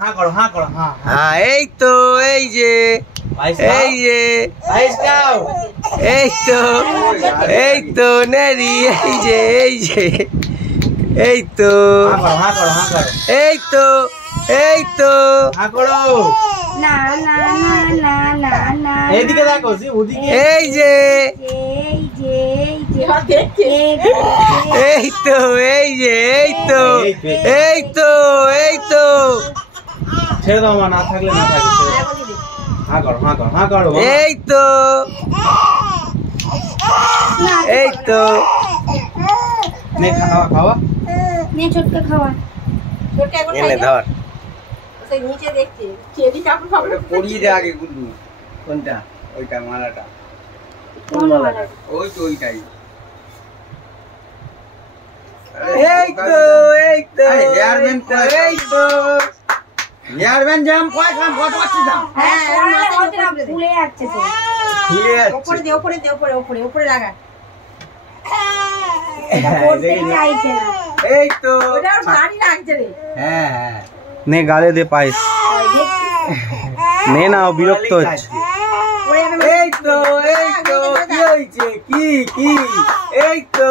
हाँ करो हाँ करो हाँ हाँ এই তো এই যে এই যে এই তো নেরি এই তো हाँ करो हाँ करो এই তো हाँ करो না না না না না না এদিকে দেখো জি ওদিকে এই যে এই তো ছেড়ে দাও মা না থাকলে না থাকে हाँ करो हाँ करो हाँ करो এই তো ने खावा खावा নে ছোটকে খাওয়া এনে ধর নিচে দেখছে চেরি কাপড় ফাপড় পরিয়ে দে আগে গুন্ডু কোনটা ওইটা মালাটা কোন মালা ওই তো ওইটাই হেয়ার ব্যান্ড জাম কত পাচ্ছিস দাম হ্যাঁ ওটা ফুলে যাচ্ছে তো খুলে উপরে দে উপরে লাগা পড়তে চাইছে না এই তো ওটা ভারী লাগছে রে হ্যাঁ নে গালে দে পাইস নে না বিরক্ত হচ্ছে এই তো কি হয়েছে কি এই তো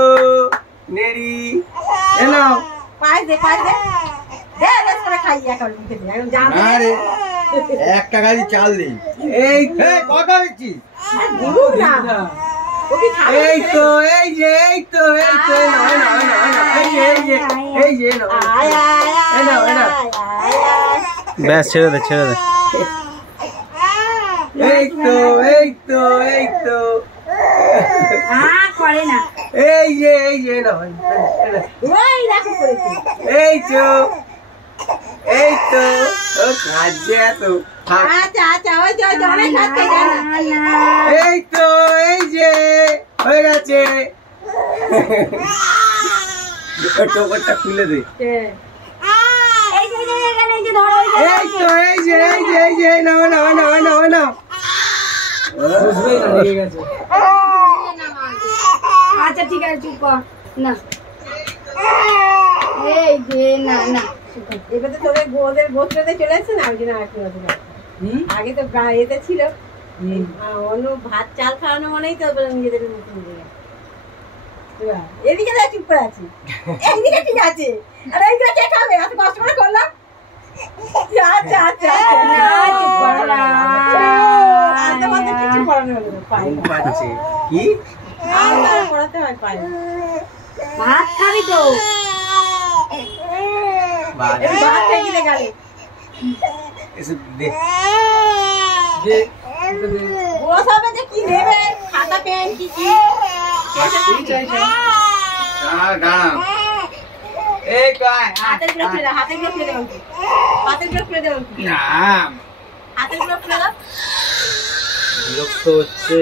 নেরি এনাও পাই দে দে লেস করে খাই এখন মুখে দে এখন জান আরে একটা গাড়ি চাল দে এই কত হয়েছিস দিবু না ওকে খাই এই তো এই যে আয় ব্যাস ছেড়ে দে এই তো হ্যাঁ করে না এই যে না ওই দেখো করেছে এই তো ও কাজে তো আচ্ছা ওই যে অনেক খাচ্ছে জানা এই তো এই যে হয়ে গেছে টোকরটা খুলে দে এই যে এখানে এই যে ধরো এই তো এই যে না আচ্ছা ঠিক আছে চুপ কর না এই যে না এবারে তো তোদের গোদের গোত্রতে চলে আসছে না ওই জন্য আর কি হতো আগে তো এতে ছিল অন্য ভাত চাল খাওয়ানো মানেই তো নিজেদের মতন এদিকে যা চুপ করে আছি এইদিকে ঠিক আছে আর এইদিকে কে খাবে এত কষ্ট করে করলাম আচ্ছা না চুপ করো না আমাদের কিছু করানো হলো না পাই পাচ্ছে কি আমরা পড়াতে হয় পাই ভাত খাবি তো এই ভাত খেয়ে গেলে গালে এসে দে ও সবে যে কি নেবে খাতা পেন কি দাঁড়া এই কয় হাতের গ্লাভ খুলে দাও হাতের গ্লাভ খুলে দাও না হাতের গ্লাভ খুলে দাও বিরক্ত হচ্ছে